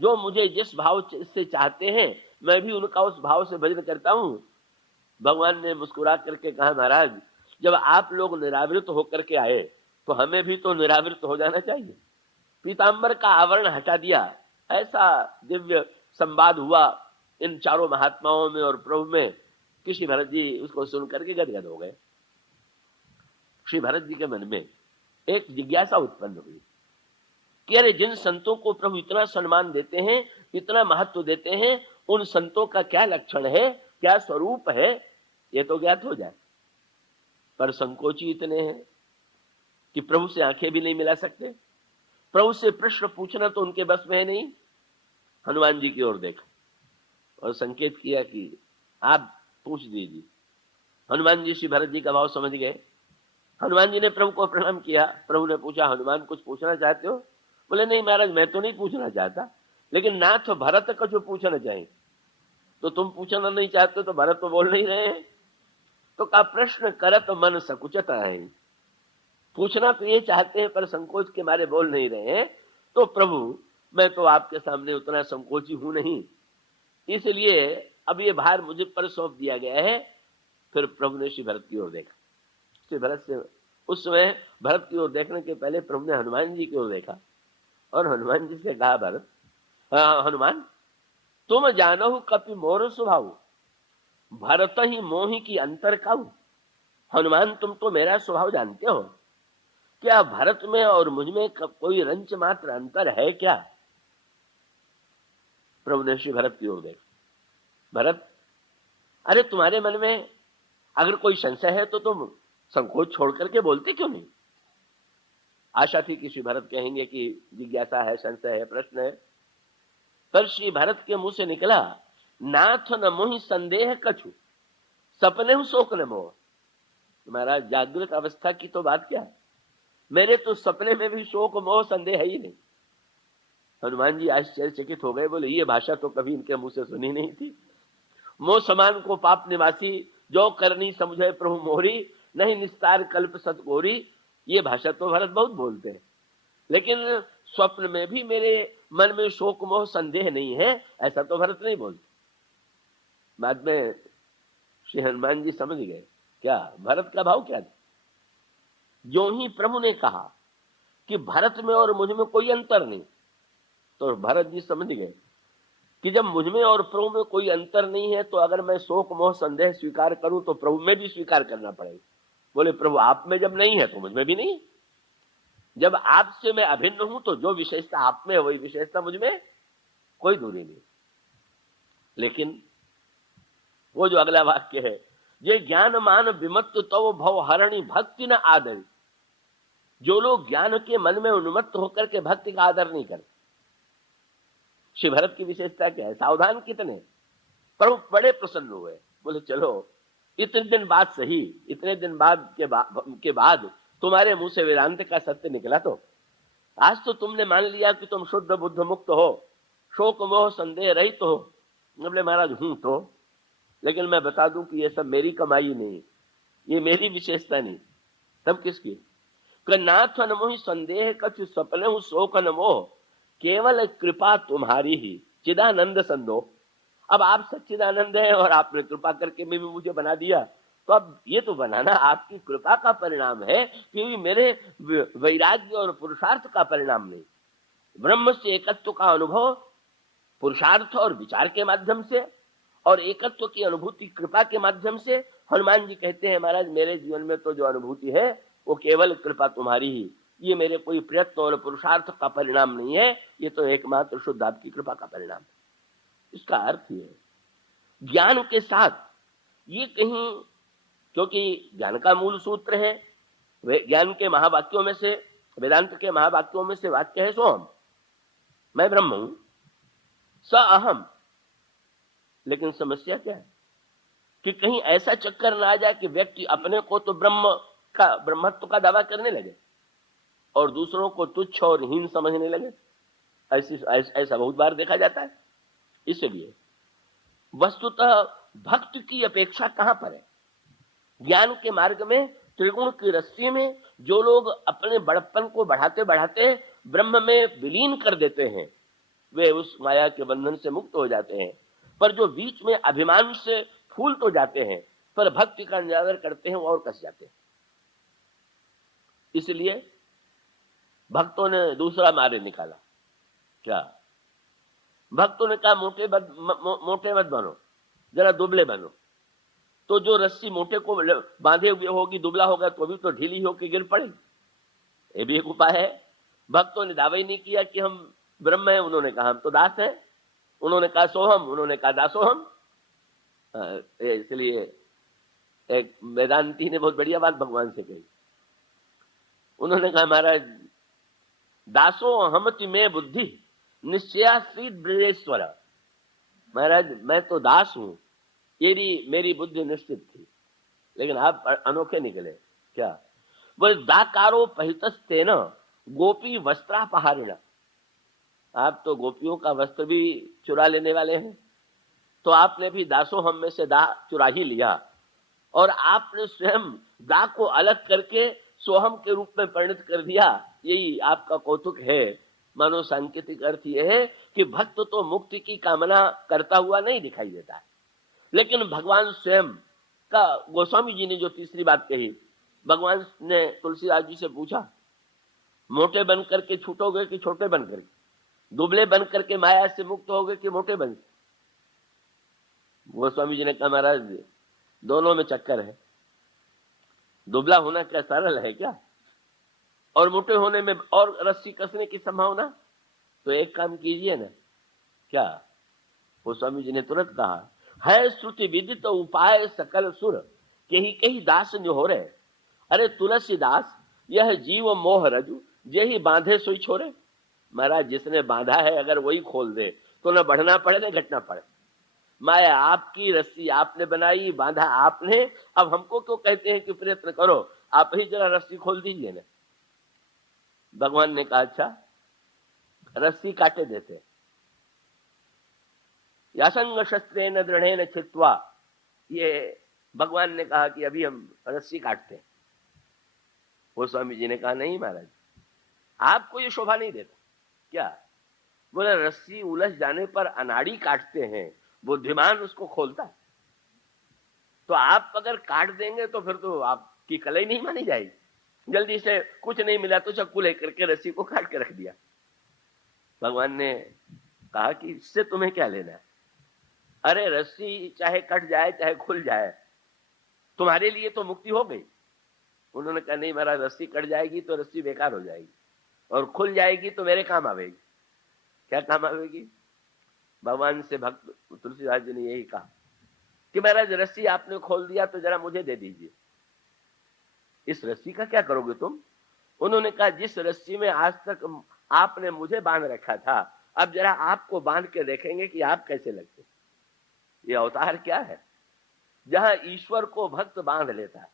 जो मुझे जिस भाव से चाहते हैं मैं भी उनका उस भाव से भजन करता हूं। भगवान ने मुस्कुरा करके कहा, महाराज जब आप लोग निरावृत होकर के आए तो हमें भी तो निरावृत हो जाना चाहिए। पीतांबर का आवरण हटा दिया। ऐसा दिव्य संवाद हुआ इन चारों महात्माओं में और प्रभु में कि श्री भरत जी उसको सुनकर के गदगद हो गए। श्री भरत जी के मन में एक जिज्ञासा उत्पन्न हुई कि अरे जिन संतों को प्रभु इतना सम्मान देते हैं, इतना महत्व देते हैं, उन संतों का क्या लक्षण है, क्या स्वरूप है, ये तो ज्ञात हो जाए। पर संकोची इतने हैं कि प्रभु से आंखें भी नहीं मिला सकते। प्रभु से प्रश्न पूछना तो उनके बस में है नहीं। हनुमान जी की ओर देखा और संकेत किया कि आप पूछ दीजिए। हनुमान जी श्री भरत जी का भाव समझ गए। हनुमान जी ने प्रभु को प्रणाम किया। प्रभु ने पूछा, हनुमान कुछ पूछना चाहते हो? बोले, नहीं महाराज, मैं तो नहीं पूछना चाहता, लेकिन नाथ भरत को जो पूछना चाहे। तो तुम पूछना नहीं चाहते तो भरत तो बोल नहीं रहे हैं। तो का प्रश्न करत मन सकुचता है। पूछना तो ये चाहते हैं पर संकोच के मारे बोल नहीं रहे हैं। तो प्रभु मैं तो आपके सामने उतना संकोची हूं नहीं, इसलिए अब ये भार मुझे पर सौंप दिया गया है। फिर प्रभु ने श्री भरत की ओर देखा। श्री भरत से उस समय भरत की ओर देखने के पहले प्रभु ने हनुमान जी की ओर देखा और हनुमान जी से कहा, भरत हनुमान तुम जानो कपि मोर स्वभाव, भरत ही मोहि की अंतर काऊ। हनुमान तुम तो मेरा स्वभाव जानते हो, क्या भरत में और मुझ में कोई रंच मात्र अंतर है क्या? प्रभु ने श्री भरत की ओर देखा। भरत, अरे तुम्हारे मन में अगर कोई संशय है तो तुम संकोच छोड़ करके बोलते क्यों नहीं? आशा थी कि श्री भरत कहेंगे कि जिज्ञासा है, संशय है, प्रश्न है। पर श्री भरत के मुंह से निकला, नाथ न मोहि संदेह कछु, सपने शोक न मोह। महाराज जागृत अवस्था की तो बात क्या है, मेरे तो सपने में भी शोक मोह संदेह है ही नहीं। हनुमान जी आश्चर्यचकित हो गए। बोले, ये भाषा तो कभी इनके मुंह से सुनी नहीं थी। मोह समान को पाप निवासी, जो करनी समझे प्रभु मोहरी, नहीं निस्तार कल्प सतगोरी। ये भाषा तो भरत बहुत बोलते हैं, लेकिन स्वप्न में भी मेरे मन में शोक मोह संदेह नहीं है, ऐसा तो भरत नहीं बोलते। बाद में श्री हनुमान जी समझ गए क्या भरत का भाव क्या था। जो ही प्रभु ने कहा कि भरत में और मुझ में कोई अंतर नहीं, तो भरत जी समझ गए कि जब मुझ में और प्रभु में कोई अंतर नहीं है तो अगर मैं शोक मोह संदेह स्वीकार करूं तो प्रभु में भी स्वीकार करना पड़ेगा। बोले, प्रभु आप में जब नहीं है तो मुझ में भी नहीं। जब आपसे मैं अभिन्न हूं तो जो विशेषता आप में है वही विशेषता मुझ में, कोई दूरी नहीं। लेकिन वो जो अगला वाक्य है, ये ज्ञान मान विमत्त तो भव हरणी भक्ति न आदरी। जो लोग ज्ञान के मन में उन्मत्त होकर के भक्ति का आदर नहीं करते। श्री भरत की विशेषता क्या है? सावधान कितने। प्रभु बड़े प्रसन्न हुए। बोले, चलो इतने दिन बाद सही, इतने दिन बाद के बाद तुम्हारे मुंह से वेदांत का सत्य निकला। तो आज तो तुमने मान लिया कि तुम शुद्ध बुद्ध मुक्त हो, शोक मोह संदेह रहित हो। बोले, महाराज हूं तो, लेकिन मैं बता दूं कि ये सब मेरी कमाई नहीं, ये मेरी विशेषता नहीं। तब किसकी? नाथ न मोहि संदेह कछु, सपने हूं शोक न मोह, केवल कृपा तुम्हारी ही चिदानंद संदो। अब आप सच्चिदानंद हैं और आपने कृपा करके भी मुझे बना दिया, तो अब ये तो बनाना आपकी कृपा का परिणाम है, क्योंकि मेरे वैराग्य और पुरुषार्थ का परिणाम नहीं। ब्रह्म से एकत्व का अनुभव पुरुषार्थ और विचार के माध्यम से, और एकत्व की अनुभूति कृपा के माध्यम से। हनुमान जी कहते हैं, महाराज मेरे जीवन में तो जो अनुभूति है वो केवल कृपा तुम्हारी ही, ये मेरे कोई प्रयत्न और पुरुषार्थ का परिणाम नहीं है, ये तो एकमात्र शुद्ध आपकी कृपा का परिणाम है। इसका अर्थ ये ज्ञान के साथ ये कहीं, क्योंकि ज्ञान का मूल सूत्र है, ज्ञान के महावाक्यों में से, वेदांत के महावाक्यों में से वाक्य है सोहम, मैं ब्रह्म हूं, स अहम। लेकिन समस्या क्या है कि कहीं ऐसा चक्कर ना आ जाए कि व्यक्ति अपने को तो ब्रह्मत्व का दावा करने लगे और दूसरों को तुच्छ और हीन समझने लगे। ऐसा बहुत बार देखा जाता है। इसलिए वस्तुतः भक्त की अपेक्षा कहां पर है? ज्ञान के मार्ग में, त्रिगुण की रस्सी में जो लोग अपने बड़प्पन को बढ़ाते बढ़ाते ब्रह्म में विलीन कर देते हैं, वे उस माया के बंधन से मुक्त हो जाते हैं। पर जो बीच में अभिमान से फूल तो जाते हैं, पर भक्ति का निरादर करते हैं और कस जाते हैं। इसलिए भक्तों ने दूसरा मार्ग निकाला। क्या? भक्तों ने कहा मोटे मत बनो, जरा दुबले बनो। तो जो रस्सी मोटे को बांधे हुए होगी, दुबला होगा तो भी तो ढीली होकर गिर पड़ेगी। ये भी एक उपाय है। भक्तों ने दावा ही नहीं किया कि हम ब्रह्म हैं, उन्होंने कहा हम तो दास हैं। उन्होंने कहा सोहम, उन्होंने कहा दासोहम। इसलिए एक वेदांती ने बहुत बढ़िया बात भगवान से कही। उन्होंने कहा महाराज, दासो हमति में बुद्धि निश्चयाश्रित ब्रजेश्वर। महाराज मैं तो दास हूं, मेरी बुद्धि निश्चित थी, लेकिन आप अनोखे निकले। क्या? बोले दाकारो पहितस्तेन गोपी वस्त्रापहारिण। आप तो गोपियों का वस्त्र भी चुरा लेने वाले हैं, तो आपने भी दासो हम में से दा चुरा ही लिया, और आपने स्वयं दा को अलग करके सोहम के रूप में परिणत कर दिया। यही आपका कौतुक है। मानो सांकेतिक अर्थ यह है कि भक्त तो मुक्ति की कामना करता हुआ नहीं दिखाई देता है, लेकिन भगवान स्वयं का, गोस्वामी जी ने जो तीसरी बात कही, भगवान ने तुलसीदास जी से पूछा, मोटे बनकर के छूटोगे कि छोटे बनकर के, दुबले बनकर के माया से मुक्त होगे कि मोटे बन के? गोस्वामी जी ने कहा महाराज दोनों में चक्कर है। दुबला होना क्या सरल है क्या? और मोटे होने में और रस्सी कसने की संभावना? तो एक काम कीजिए ना। क्या? गोस्वामी जी ने तुरंत कहा, है श्रुति विदित उपाय सकल सुर केही केही दास जो हो रहे। अरे तुलसीदास, यह जीव मोह रजू जेही बांधे सोई छोरे। महाराज जिसने बांधा है अगर वही खोल दे तो न बढ़ना पड़े न घटना पड़े। माया आपकी, रस्सी आपने बनाई, बांधा आपने। अब हमको क्यों कहते हैं कि प्रयत्न करो, आप ही जरा रस्सी खोल दीजिए ना। भगवान ने कहा अच्छा रस्सी काटे देते। यासंग शस्त्रेण दृढ़ेन छित्वा, ये भगवान ने कहा कि अभी हम रस्सी काटते हैं। गोस्वामी जी ने कहा नहीं महाराज, आपको ये शोभा नहीं देता। क्या? बोले रस्सी उलझ जाने पर अनाड़ी काटते हैं, बुद्धिमान उसको खोलता है। तो आप अगर काट देंगे तो फिर तो आपकी कलाई नहीं मानी जाएगी। जल्दी से कुछ नहीं मिला तो चाकू लेकर के रस्सी को काट के रख दिया। भगवान ने कहा कि इससे तुम्हें क्या लेना है? अरे रस्सी चाहे कट जाए चाहे खुल जाए, तुम्हारे लिए तो मुक्ति हो गई। उन्होंने कहा नहीं महाराज, रस्सी कट जाएगी तो रस्सी बेकार हो जाएगी, और खुल जाएगी तो मेरे काम आवेगी। क्या काम आवेगी? भगवान से भक्त तुलसीदास जी ने यही कहा कि महाराज रस्सी आपने खोल दिया तो जरा मुझे दे दीजिए। इस रस्सी का क्या करोगे तुम? उन्होंने कहा जिस रस्सी में आज तक आपने मुझे बांध रखा था, अब जरा आपको बांध के देखेंगे कि आप कैसे लगते। ये अवतार क्या है? जहां ईश्वर को भक्त बांध लेता है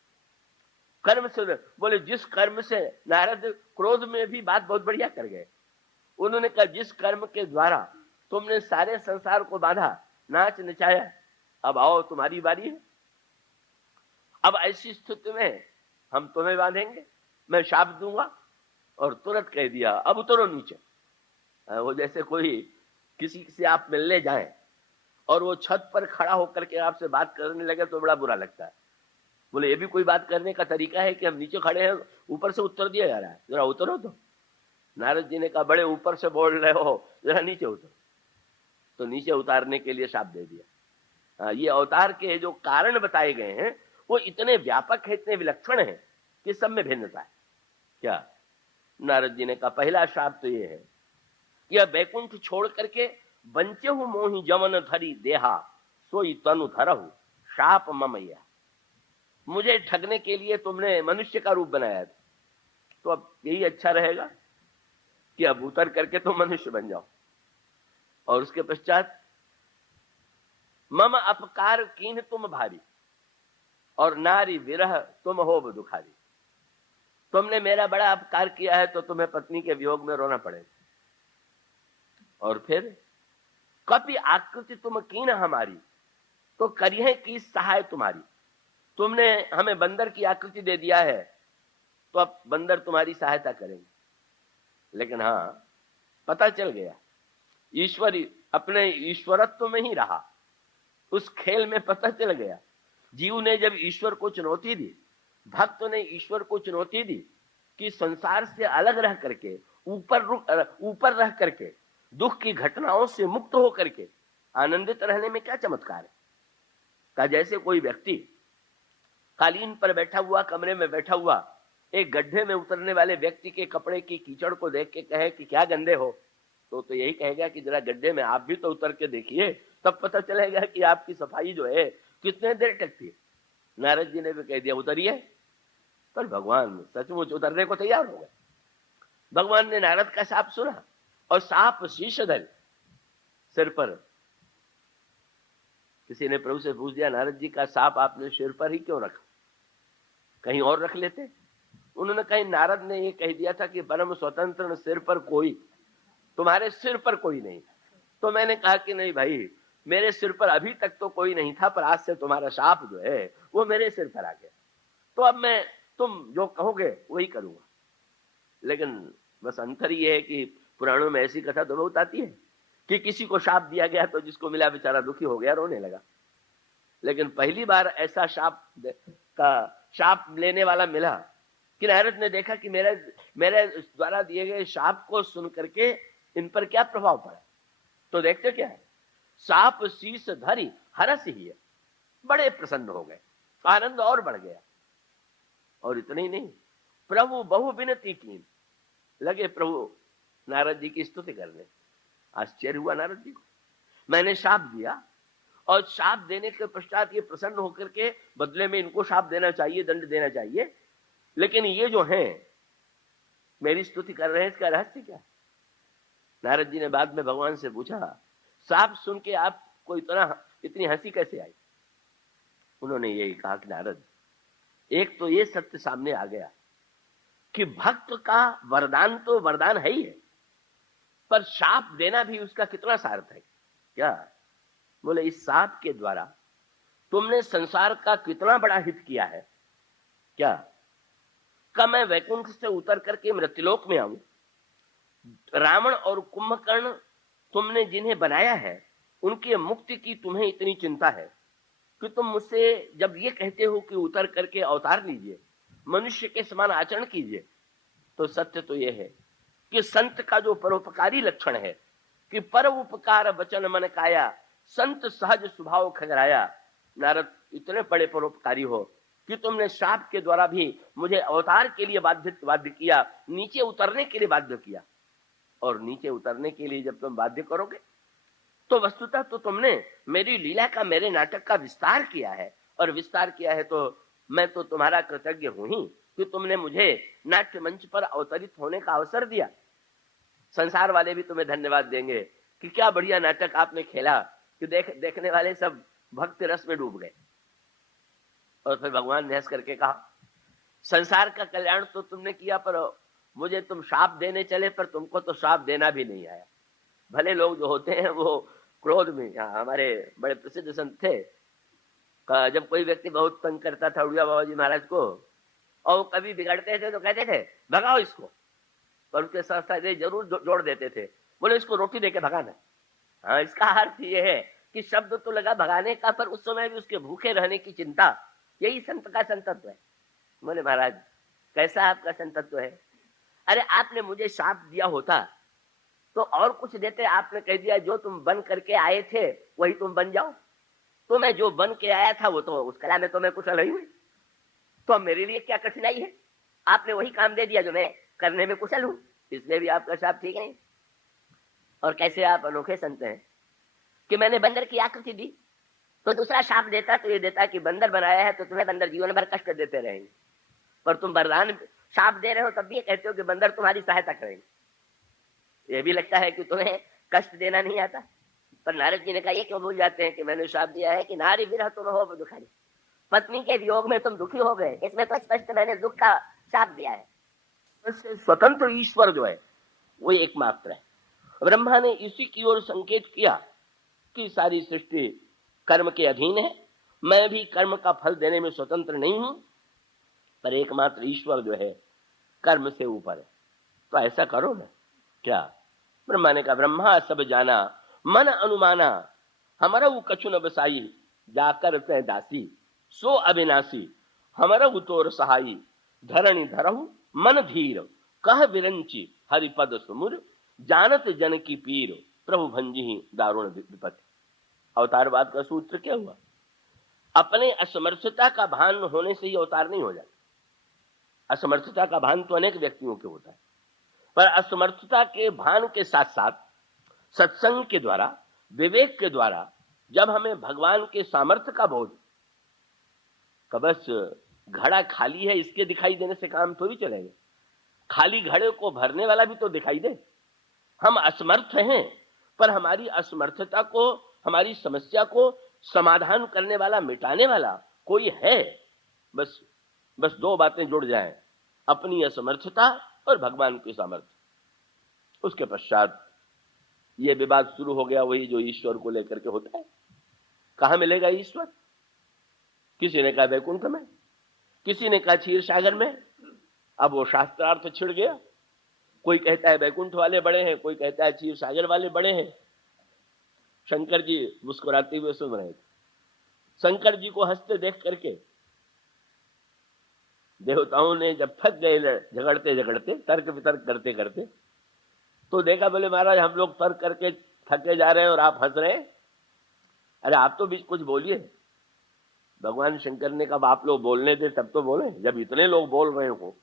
कर्म से। बोले जिस कर्म से नारद क्रोध में भी बात बहुत बढ़िया कर गए। उन्होंने कहा जिस कर्म के द्वारा तुमने सारे संसार को बांधा, नाच नचाया, अब आओ तुम्हारी बारी है। अब ऐसी स्थिति में हम तुम्हें बांधेंगे, मैं शाप दूंगा। और तुरंत कह दिया अब उतरो नीचे। वो जैसे कोई किसी से आप मिलने जाएं और वो छत पर खड़ा होकर के आपसे बात करने लगे तो बड़ा बुरा लगता है। बोले ये भी कोई बात करने का तरीका है कि हम नीचे खड़े हैं, ऊपर से उत्तर दिया जा रहा है, जरा उतरो। तो नारद जी ने कहा बड़े ऊपर से बोल रहे हो, जरा नीचे उतरो। तो नीचे उतारने के लिए शाप दे दिया। ये अवतार के जो कारण बताए गए हैं वो इतने व्यापक है, इतने विलक्षण है कि सब में भिन्नता है। क्या? नारद जी ने कहा पहला शाप तो ये है, यह बैकुंठ छोड़ करके बंचे हूं मोहि जमन धरी देहा सोई तनु धरहु शाप ममैया। मुझे ठगने के लिए तुमने मनुष्य का रूप बनाया था, तो अब यही अच्छा रहेगा कि अब उतर करके तुम मनुष्य बन जाओ। और उसके पश्चात मम अपकार कीन तुम भारी और नारी विरह तुम हो दुखारी। तुमने मेरा बड़ा अपकार किया है तो तुम्हें पत्नी के वियोग में रोना पड़ेगा। और फिर कपि आकृति तुम कीन हमारी तो करिए की सहाय तुम्हारी। तुमने हमें बंदर की आकृति दे दिया है तो अब बंदर तुम्हारी सहायता करेंगे। लेकिन हाँ, पता चल गया ईश्वर अपने ईश्वरत्व में ही रहा, उस खेल में पता चल गया। जीव ने जब ईश्वर को चुनौती दी, भक्त ने ईश्वर को चुनौती दी कि संसार से अलग रह करके, ऊपर रह करके, दुख की घटनाओं से मुक्त हो करके आनंदित रहने में क्या चमत्कार है। का जैसे कोई व्यक्ति कालीन पर बैठा हुआ, कमरे में बैठा हुआ, एक गड्ढे में उतरने वाले व्यक्ति के कपड़े की कीचड़ को देख के कहे कि क्या गंदे हो, तो यही कहेगा कि जरा गड्ढे में आप भी तो उतर के देखिए, तब पता चलेगा कि आपकी सफाई जो है कितने देर टकती है। नारद जी ने भी कह दिया उतरिए, पर भगवान सचमुच उतरने को तैयार हो गए। भगवान ने नारद का साप सुना और साप शीर्षधर सिर पर। किसी ने प्रभु से पूछ दिया, नारद जी का साप आपने सिर पर ही क्यों रखा, कहीं और रख लेते। उन्होंने कहीं नारद ने ये कह दिया था कि परम स्वतंत्र सिर पर कोई, तुम्हारे सिर पर कोई नहीं। तो मैंने कहा कि नहीं भाई, मेरे सिर पर अभी तक तो कोई नहीं था, पर आज से तुम्हारा साप जो है वो मेरे सिर पर आ गया, तो अब मैं तुम जो कहोगे वही करूंगा। लेकिन बस अंतर ये है कि पुराणों में ऐसी कथा तो बहुत आती है कि किसी को शाप दिया गया तो जिसको मिला बेचारा दुखी हो गया, रोने लगा। लेकिन पहली बार ऐसा शाप लेने वाला मिला कि नारद ने देखा कि मेरे द्वारा दिए गए शाप को सुन करके इन पर क्या प्रभाव पड़ा। तो देखते क्या है, साप शीश धरी हरस ही है, बड़े प्रसन्न हो गए, आनंद और बढ़ गया। और इतना ही नहीं, प्रभु बहु विनती की, लगे प्रभु नारद जी की स्तुति करने। आश्चर्य हुआ नारद जी को, मैंने शाप दिया और शाप देने के पश्चात ये प्रसन्न होकर के बदले में इनको शाप देना चाहिए, दंड देना चाहिए, लेकिन ये जो हैं मेरी स्तुति कर रहे हैं, इसका रहस्य क्या है। नारद जी ने बाद में भगवान से पूछा, साप सुन के आपको इतनी हंसी कैसे आई। उन्होंने यही कहा कि नारद, एक तो ये सत्य सामने आ गया कि भक्त का वरदान तो वरदान है ही है, पर शाप देना भी उसका कितना सार्थ है। क्या बोले, इस शाप के द्वारा तुमने संसार का कितना बड़ा हित किया है। क्या का मैं वैकुंठ से उतर करके मृत्युलोक में आऊं, रावण और कुंभकर्ण तुमने जिन्हें बनाया है उनकी मुक्ति की तुम्हें इतनी चिंता है कि तुम मुझसे जब ये कहते हो कि उतर करके अवतार लीजिए, मनुष्य के समान आचरण कीजिए, तो सत्य तो यह है कि संत का जो परोपकारी लक्षण है कि पर उपकार वचन मन काया, संत सहज स्वभाव खगराया। नारद, इतने बड़े परोपकारी हो कि तुमने शाप के द्वारा भी मुझे अवतार के लिए बाध्य किया, नीचे उतरने के लिए बाध्य किया। और नीचे उतरने के लिए जब तुम बाध्य करोगे तो वस्तुतः तो तुमने मेरी लीला का, मेरे नाटक का विस्तार किया है, और विस्तार किया है तो मैं तो तुम्हारा कृतज्ञ हूं ही कि तुमने मुझे नाट्य मंच पर अवतरित होने का अवसर दिया। संसार वाले भी तुम्हें धन्यवाद देंगे कि क्या बढ़िया नाटक आपने खेला कि देखने वाले सब भक्ति रस में डूब गए। और फिर भगवान ने हंस करके कहा, संसार का कल्याण तो तुमने किया, पर मुझे तुम शाप देने चले, पर तुमको तो शाप देना भी नहीं आया। भले लोग जो होते हैं वो क्रोध में, हमारे बड़े प्रसिद्ध संत थे, जब कोई व्यक्ति बहुत तंग करता था उड़िया बाबा जी महाराज को, और कभी बिगड़ते थे तो कहते थे भगाओ इसको, पर उसके साथ साथ ये जरूर जोड़ देते थे, बोले इसको रोटी देके भगाना। हाँ, इसका अर्थ ये है कि शब्द तो लगा भगाने का, पर उस समय भी उसके भूखे रहने की चिंता। यही संत का संतत्व है। बोले महाराज कैसा आपका संतत्व है, अरे आपने मुझे शाप दिया होता तो और कुछ देते, आपने कह दिया जो तुम बन करके आए थे वही तुम बन जाओ। तो मैं जो बन के आया था वो तो उस कला में तो मैं कुशल ही हूं, तो मेरे लिए क्या कठिनाई है। आपने वही काम दे दिया जो मैं करने में कुशल हूं, इसमें भी आपका शाप ठीक नहीं। और कैसे आप अनोखे संत हैं कि मैंने बंदर की आकृति दी तो दूसरा शाप देता तो ये देता कि बंदर बनाया है तो तुम्हें बंदर जीवन भर कष्ट देते रहेंगे, पर तुम वरदान शाप दे रहे हो तब भी ये कहते हो कि बंदर तुम्हारी सहायता करेंगे। ये भी लगता है कि तुम्हें कष्ट देना नहीं आता। पर नारद जी ने कहा, ये क्यों भूल जाते हैं कि मैंने शाप दिया है कि नारी विरह तुम हो दुखारी, पत्नी के वियोग में तुम दुखी हो गए, इसमें तो स्पष्ट मैंने दुख का शाप दिया है। स्वतंत्र ईश्वर जो है वो एकमात्र है। ब्रह्मा ने इसी की ओर संकेत किया कि सारी सृष्टि कर्म के अधीन है, मैं भी कर्म का फल देने में स्वतंत्र नहीं हूं, पर एकमात्र ईश्वर जो है कर्म से ऊपर है। तो ऐसा करो ना, क्या ब्रह्मा ने कहा, ब्रह्मा सब जाना मन अनुमाना, हमारा वो कछु न बसाई, जाकर ते दासी सो अविनाशी, हमारा उतोर सहाई, धरणी धरहु मन धीर, कह विरंची हरिपद सुमुर, जानत जन की पीर, प्रभु भंजी दारुण विपत्ति। अवतारवाद का सूत्र क्या हुआ? अपने असमर्थता का भान होने से ही अवतार नहीं हो जाता। असमर्थता का भान तो अनेक व्यक्तियों के होता है, पर असमर्थता के भान के साथ साथ सत्संग के द्वारा, विवेक के द्वारा जब हमें भगवान के सामर्थ्य का बोध, का बस घड़ा खाली है इसके दिखाई देने से काम थोड़ी चलेगा, खाली घड़े को भरने वाला भी तो दिखाई दे। हम असमर्थ हैं, पर हमारी असमर्थता को, हमारी समस्या को समाधान करने वाला, मिटाने वाला कोई है। बस दो बातें जुड़ जाएं, अपनी असमर्थता और भगवान की सामर्थ्य। उसके पश्चात यह विवाद शुरू हो गया, वही जो ईश्वर को लेकर के होता है। कहां मिलेगा ईश्वर? किसी ने कहा वैकुंठ में, किसी ने कहा क्षीर सागर में। अब वो शास्त्रार्थ छिड़ गया। कोई कहता है वैकुंठ वाले बड़े हैं, कोई कहता है क्षीर सागर वाले बड़े हैं। शंकर जी मुस्कुराते हुए सुन रहे थे। शंकर जी को हंसते देख करके देवताओं ने जब थक गए झगड़ते झगड़ते, तर्क वितर्क करते करते, तो देखा, बोले महाराज हम लोग तर्क करके थके जा रहे हैं और आप हंस रहे हैं। अरे आप तो भी कुछ बोलिए। भगवान शंकर ने कहा आप लोग बोलने दे तब तो बोले, जब इतने लोग बोल रहे हो।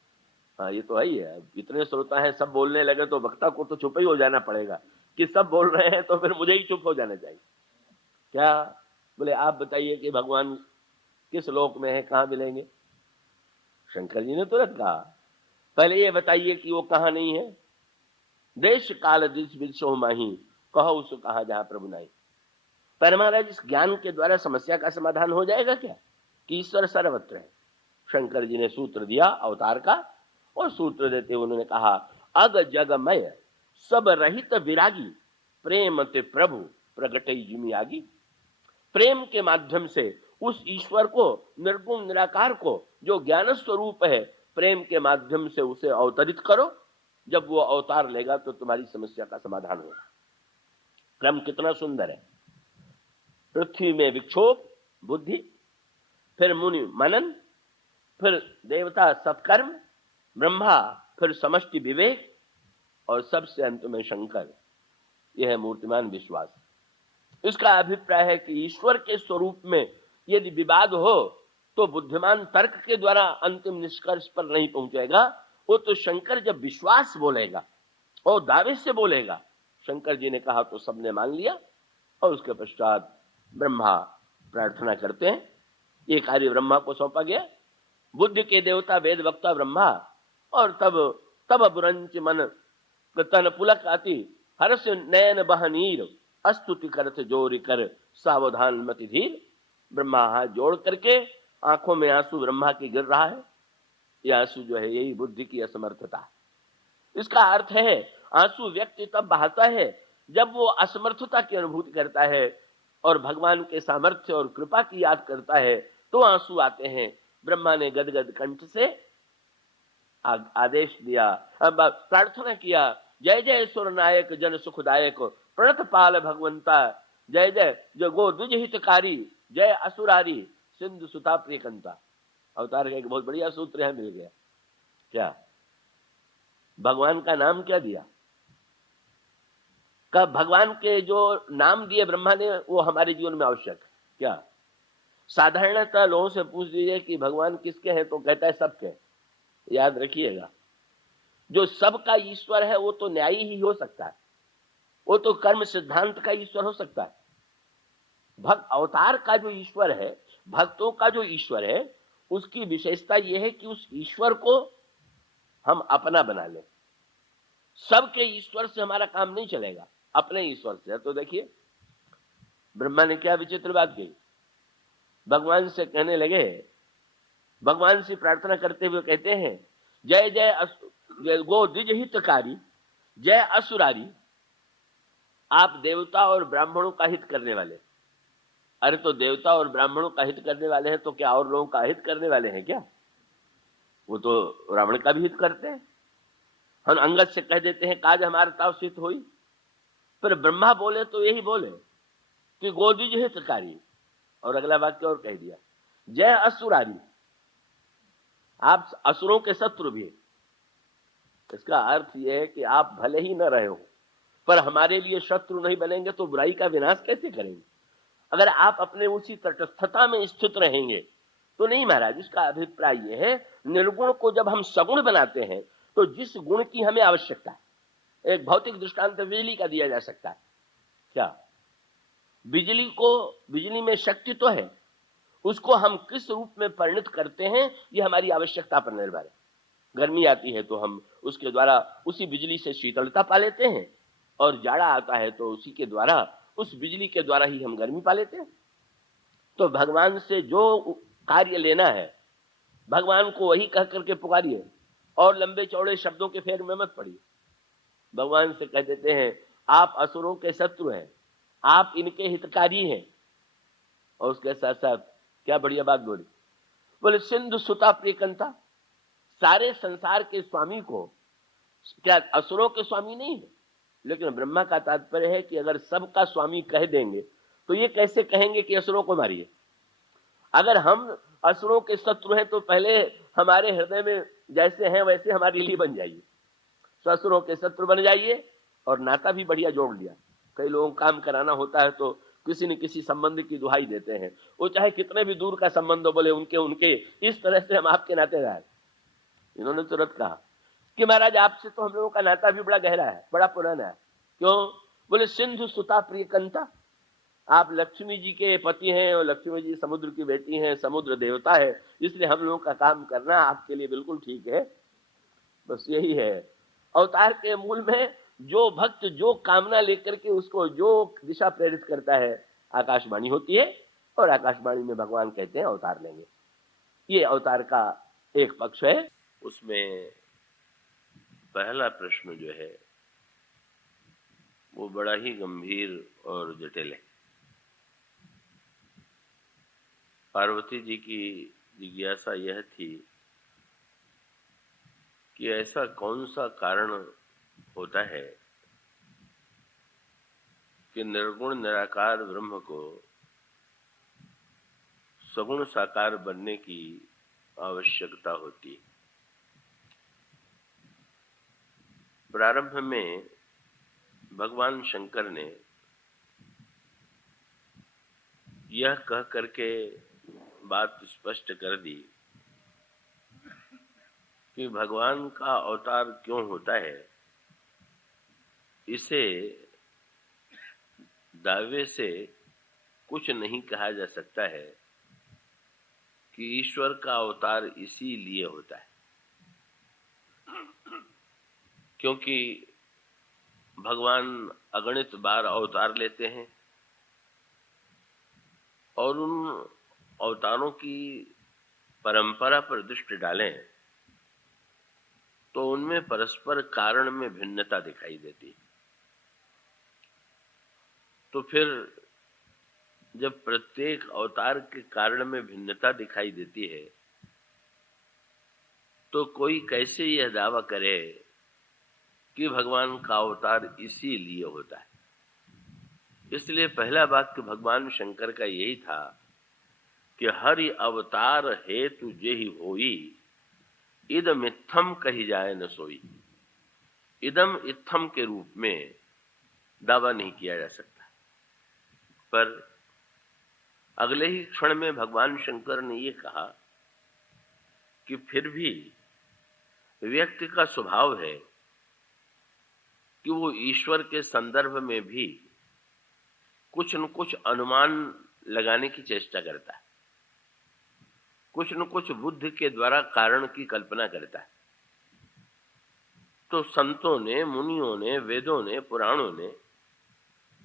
हाँ ये तो है ही है, इतने श्रोता हैं, सब बोलने लगे तो वक्ता को तो चुप ही हो जाना पड़ेगा कि सब बोल रहे हैं तो फिर मुझे ही चुप हो जाना चाहिए क्या? बोले आप बताइए कि भगवान किस लोक में है, कहां मिलेंगे? शंकर जी ने तुरंत कहा पहले ये बताइए कि वो कहां नहीं है। देश काल दिश विशो माही, कहो उस कहा जहां प्रभु नहीं। पर महाराज इस ज्ञान के द्वारा समस्या का समाधान हो जाएगा क्या कि ईश्वर सर्वत्र है? शंकर जी ने सूत्र दिया अवतार का, और सूत्र देते उन्होंने कहा अग जगमय सब रहित विरागी, प्रेम ते प्रभु प्रगटई जिमि आगी। प्रेम के माध्यम से उस ईश्वर को, निर्गुण निराकार को, जो ज्ञान स्वरूप है, प्रेम के माध्यम से उसे अवतरित करो। जब वो अवतार लेगा तो तुम्हारी समस्या का समाधान होगा। क्रम कितना सुंदर है। पृथ्वी में विक्षोभ बुद्धि, फिर मुनि मनन, फिर देवता सत्कर्म, ब्रह्मा, फिर समष्टि विवेक, और सबसे अंत में शंकर। यह है मूर्तिमान विश्वास। इसका अभिप्राय है कि ईश्वर के स्वरूप में यदि विवाद हो तो बुद्धिमान तर्क के द्वारा अंतिम निष्कर्ष पर नहीं पहुंचेगा। वो तो शंकर जब विश्वास बोलेगा और दावे से बोलेगा, शंकर जी ने कहा तो सबने मान लिया। और उसके पश्चात ब्रह्मा प्रार्थना करते हैं। ये कार्य ब्रह्मा को सौंपा गया। बुद्धि के देवता वेद वक्ता ब्रह्मा, और तब बुरंच मन तन पुलक आती, हर्ष नयन बहनीर, अस्तुति करत जोरि कर सावधान मति धीर। ब्रह्मा हाथ जोड़ करके, आंखों में आंसू ब्रह्मा की गिर रहा है। यह आंसू जो है यही बुद्धि की असमर्थता। इसका अर्थ है आंसू व्यक्ति तब बहाता है जब वो असमर्थता की अनुभूति करता है और भगवान के सामर्थ्य और कृपा की याद करता है, तो आंसू आते हैं। ब्रह्मा ने गदगद कंठ से आदेश दिया, प्रार्थना किया, जय जय सुर नायक जन सुखदायक, प्रणत पाल भगवंता, जय जय जो गो द्विज हितकारी, जय असुरारी सिंधु सुता प्रियकंता। अवतार का एक बहुत बढ़िया सूत्र है, मिल गया। क्या भगवान का नाम क्या दिया? कब भगवान के जो नाम दिए ब्रह्मा ने, वो हमारे जीवन में आवश्यक है क्या? साधारणतः लोगों से पूछ दीजिए कि भगवान किसके हैं, तो कहता है सबके। याद रखिएगा, जो सबका ईश्वर है वो तो न्यायी ही हो सकता है, वो तो कर्म सिद्धांत का ईश्वर हो सकता है। भक्त अवतार का जो ईश्वर है, भक्तों का जो ईश्वर है, उसकी विशेषता यह है कि उस ईश्वर को हम अपना बना लें। सबके ईश्वर से हमारा काम नहीं चलेगा, अपने ईश्वर से। तो देखिए ब्रह्मा ने क्या विचित्र बात की। भगवान से कहने लगे, भगवान से प्रार्थना करते हुए कहते हैं, जय जय गो द्विज हितकारी, जय असुरारी। आप देवता और ब्राह्मणों का हित करने वाले। अरे तो देवता और ब्राह्मणों का हित करने वाले हैं तो क्या और लोगों का हित करने वाले हैं क्या? वो तो रावण का भी हित करते हैं। हम अंगद से कह देते हैं काज हमारा ताव सिद्ध हुई, फिर ब्रह्मा बोले तो यही बोले कि गोदीज हितकारी, और अगला वाक्य और कह दिया, जय असुरारी, आप असुरों के शत्रु भी। इसका अर्थ यह है कि आप भले ही न रहे हो, पर हमारे लिए शत्रु नहीं बनेंगे तो बुराई का विनाश कैसे करेंगे? अगर आप अपने उसी तटस्थता में स्थित रहेंगे तो नहीं महाराज। इसका अभिप्राय यह है, निर्गुण को जब हम सगुण बनाते हैं तो जिस गुण की हमें आवश्यकता है, एक भौतिक दृष्टांत बिजली का दिया जा सकता है। क्या बिजली में शक्ति तो है, उसको हम किस रूप में परिणत करते हैं ये हमारी आवश्यकता पर निर्भर है। गर्मी आती है तो हम उसके द्वारा उसी बिजली से शीतलता पा लेते हैं, और जाड़ा आता है तो उसी के द्वारा, उस बिजली के द्वारा ही हम गर्मी पा लेते हैं। तो भगवान से जो कार्य लेना है, भगवान को वही कह करके पुकारिए, और लंबे चौड़े शब्दों के फेर में मत पड़िए। भगवान से कह देते हैं, आप असुरों के शत्रु हैं, आप इनके हितकारी हैं। और उसके साथ साथ क्या बढ़िया बात बोली, बोले सिंधु सुता प्रियकंता, सारे संसार के स्वामी को, क्या असुरों के स्वामी नहीं है? लेकिन ब्रह्मा का तात्पर्य है कि अगर सबका स्वामी कह देंगे तो ये कैसे कहेंगे कि असुरों को मारिए? अगर हम असुरों के शत्रु हैं तो पहले हमारे हृदय में जैसे हैं वैसे हमारे लिए बन जाइए, ससुरों के शत्रु बन जाइए, और नाता भी बढ़िया जोड़ लिया। कई लोगों को काम कराना होता है तो किसी न किसी संबंध की दुहाई देते हैं, वो चाहे कितने भी दूर का संबंध हो, बोले उनके इस तरह से हम आपके नातेदार। इन्होंने तुरंत कहा कि महाराज आपसे तो हम लोगों का नाता भी बड़ा गहरा है, बड़ा पुराना है। क्यों? बोले सिंधु सुता प्रियकंता, आप लक्ष्मी जी के पति हैं और लक्ष्मी जी समुद्र की बेटी हैं, समुद्र देवता है, इसलिए हम लोगों का काम करना आपके लिए बिल्कुल ठीक है। बस यही है अवतार के मूल में, जो भक्त जो कामना लेकर के उसको जो दिशा प्रेरित करता है, आकाशवाणी होती है, और आकाशवाणी में भगवान कहते हैं अवतार लेंगे। ये अवतार का एक पक्ष है। उसमें पहला प्रश्न जो है वो बड़ा ही गंभीर और जटिल है। पार्वती जी की जिज्ञासा यह थी कि ऐसा कौन सा कारण होता है कि निर्गुण निराकार ब्रह्म को सगुण साकार बनने की आवश्यकता होती है। प्रारंभ में भगवान शंकर ने यह कह करके बात स्पष्ट कर दी कि भगवान का अवतार क्यों होता है, इसे दावे से कुछ नहीं कहा जा सकता है कि ईश्वर का अवतार इसीलिए होता है क्योंकि भगवान अगणित बार अवतार लेते हैं, और उन अवतारों की परंपरा पर दृष्टि डालें तो उनमें परस्पर कारण में भिन्नता दिखाई देती है। तो फिर जब प्रत्येक अवतार के कारण में भिन्नता दिखाई देती है तो कोई कैसे यह दावा करे कि भगवान का अवतार इसीलिए होता है। इसलिए पहला वाक्य भगवान शंकर का यही था कि हरि अवतार हेतु जेहि होई, इदम इत्थम कही जाए न सोई। इदम इत्थम के रूप में दावा नहीं किया जा सकता, पर अगले ही क्षण में भगवान शंकर ने ये कहा कि फिर भी व्यक्ति का स्वभाव है कि वो ईश्वर के संदर्भ में भी कुछ न कुछ अनुमान लगाने की चेष्टा करता है, कुछ न कुछ बुद्धि के द्वारा कारण की कल्पना करता है। तो संतों ने, मुनियों ने, वेदों ने, पुराणों ने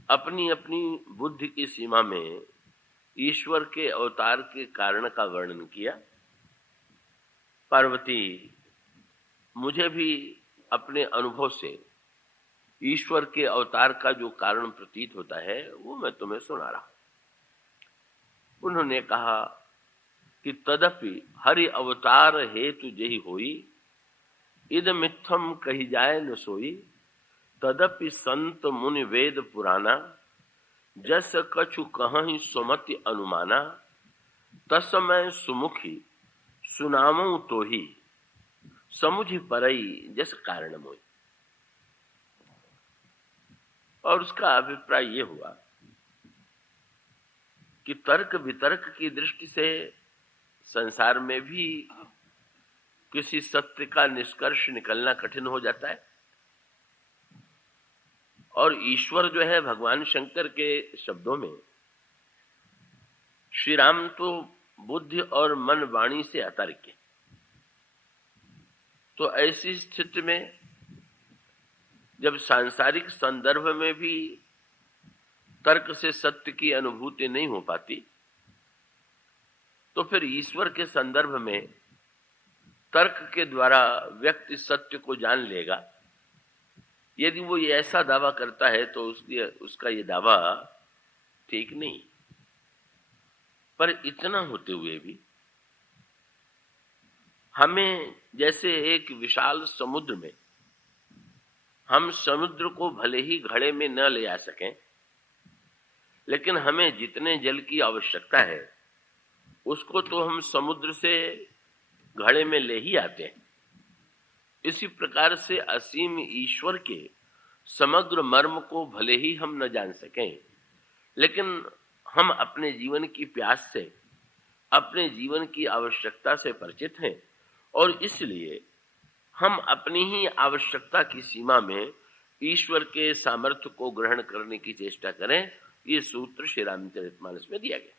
अपनी अपनी बुद्धि की सीमा में ईश्वर के अवतार के कारण का वर्णन किया। पार्वती, मुझे भी अपने अनुभव से ईश्वर के अवतार का जो कारण प्रतीत होता है वो मैं तुम्हें सुना रहा हूं। उन्होंने कहा कि तदपि हरि अवतार हेतु जेहि होई, इदमित्थम कही जाए न सोई। तदपि संत मुनि वेद पुराना, जस कछु कहीं सुमति अनुमाना, तस्मय सुमुखी सुनामो तो ही, समुझ परई जस कारण मोई। और उसका अभिप्राय ये हुआ कि तर्क वितर्क की दृष्टि से संसार में भी किसी सत्य का निष्कर्ष निकलना कठिन हो जाता है, और ईश्वर जो है भगवान शंकर के शब्दों में, श्री राम तो बुद्धि और मन वाणी से अतर्क। तो ऐसी स्थिति में जब सांसारिक संदर्भ में भी तर्क से सत्य की अनुभूति नहीं हो पाती, तो फिर ईश्वर के संदर्भ में तर्क के द्वारा व्यक्ति सत्य को जान लेगा। यदि वो ये ऐसा दावा करता है तो उसका ये दावा ठीक नहीं। पर इतना होते हुए भी हमें, जैसे एक विशाल समुद्र में हम समुद्र को भले ही घड़े में न ले आ सकें, लेकिन हमें जितने जल की आवश्यकता है उसको तो हम समुद्र से घड़े में ले ही आते हैं। इसी प्रकार से असीम ईश्वर के समग्र मर्म को भले ही हम न जान सकें, लेकिन हम अपने जीवन की प्यास से, अपने जीवन की आवश्यकता से परिचित हैं, और इसलिए हम अपनी ही आवश्यकता की सीमा में ईश्वर के सामर्थ्य को ग्रहण करने की चेष्टा करें। ये सूत्र श्री रामचरितमानस में दिया गया।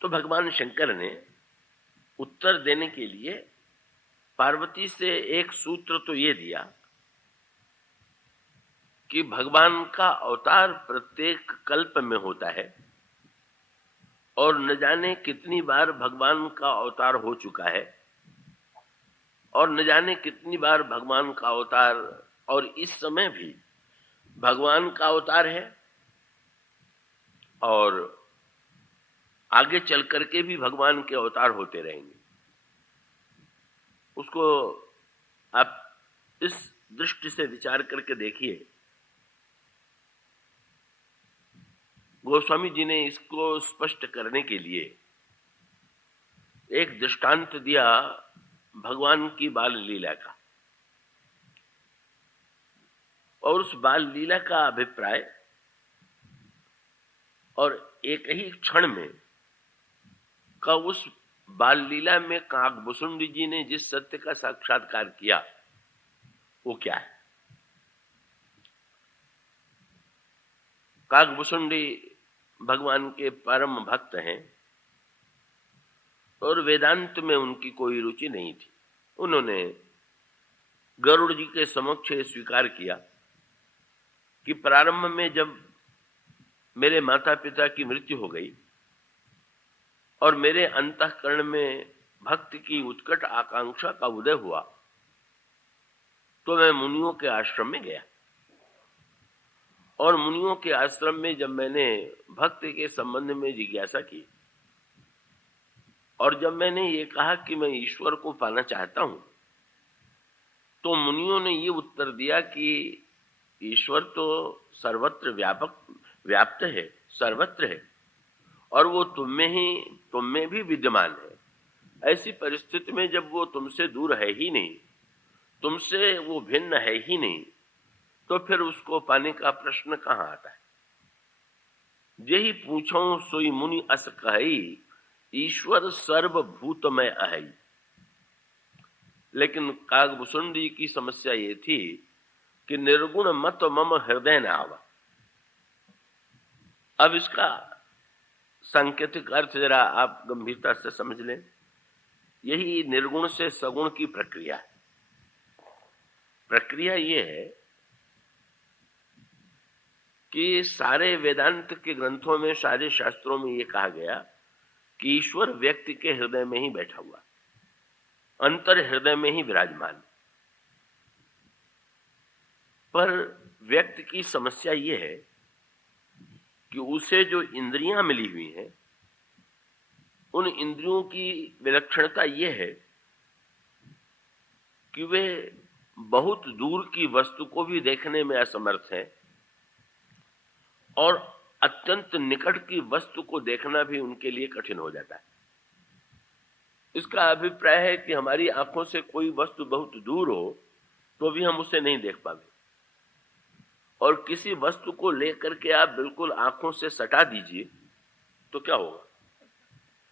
तो भगवान शंकर ने उत्तर देने के लिए पार्वती से एक सूत्र तो ये दिया कि भगवान का अवतार प्रत्येक कल्प में होता है, और न जाने कितनी बार भगवान का अवतार हो चुका है, और न जाने कितनी बार भगवान का अवतार, और इस समय भी भगवान का अवतार है, और आगे चल करके भी भगवान के अवतार होते रहेंगे। उसको आप इस दृष्टि से विचार करके देखिए। गोस्वामी जी ने इसको स्पष्ट करने के लिए एक दृष्टांत दिया भगवान की बाल लीला का, और उस बाल लीला का अभिप्राय, और एक ही क्षण में का उस बाल लीला में काकभूषुंडी जी ने जिस सत्य का साक्षात्कार किया वो क्या है। काकभूषुंडी भगवान के परम भक्त हैं, और वेदांत में उनकी कोई रुचि नहीं थी। उन्होंने गरुड़ जी के समक्ष स्वीकार किया कि प्रारंभ में जब मेरे माता पिता की मृत्यु हो गई और मेरे अंतःकरण में भक्ति की उत्कट आकांक्षा का उदय हुआ, तो मैं मुनियों के आश्रम में गया, और मुनियों के आश्रम में जब मैंने भक्ति के संबंध में जिज्ञासा की, और जब मैंने ये कहा कि मैं ईश्वर को पाना चाहता हूं, तो मुनियों ने ये उत्तर दिया कि ईश्वर तो सर्वत्र व्याप्त है, सर्वत्र है, और वो तुम में भी विद्यमान है। ऐसी परिस्थिति में जब वो तुमसे दूर है ही नहीं, तुमसे वो भिन्न है ही नहीं, तो फिर उसको पाने का प्रश्न कहां आता है। यही पूछो सोई मुनि अस कहई, ईश्वर सर्वभूतमय अहई। लेकिन काकभूषुंडी की समस्या ये थी कि निर्गुण मत मम हृदय न आवा। अब इसका सांकेतिक अर्थ जरा आप गंभीरता से समझ लें। यही निर्गुण से सगुण की प्रक्रिया है। प्रक्रिया ये है कि सारे वेदांत के ग्रंथों में, सारे शास्त्रों में ये कहा गया कि ईश्वर व्यक्ति के हृदय में ही बैठा हुआ, अंतर हृदय में ही विराजमान। पर व्यक्ति की समस्या ये है कि उसे जो इंद्रियां मिली हुई हैं, उन इंद्रियों की विलक्षणता ये है कि वे बहुत दूर की वस्तु को भी देखने में असमर्थ हैं और अत्यंत निकट की वस्तु को देखना भी उनके लिए कठिन हो जाता है। इसका अभिप्राय है कि हमारी आंखों से कोई वस्तु बहुत दूर हो तो भी हम उसे नहीं देख पाते, और किसी वस्तु को लेकर के आप बिल्कुल आंखों से सटा दीजिए तो क्या होगा?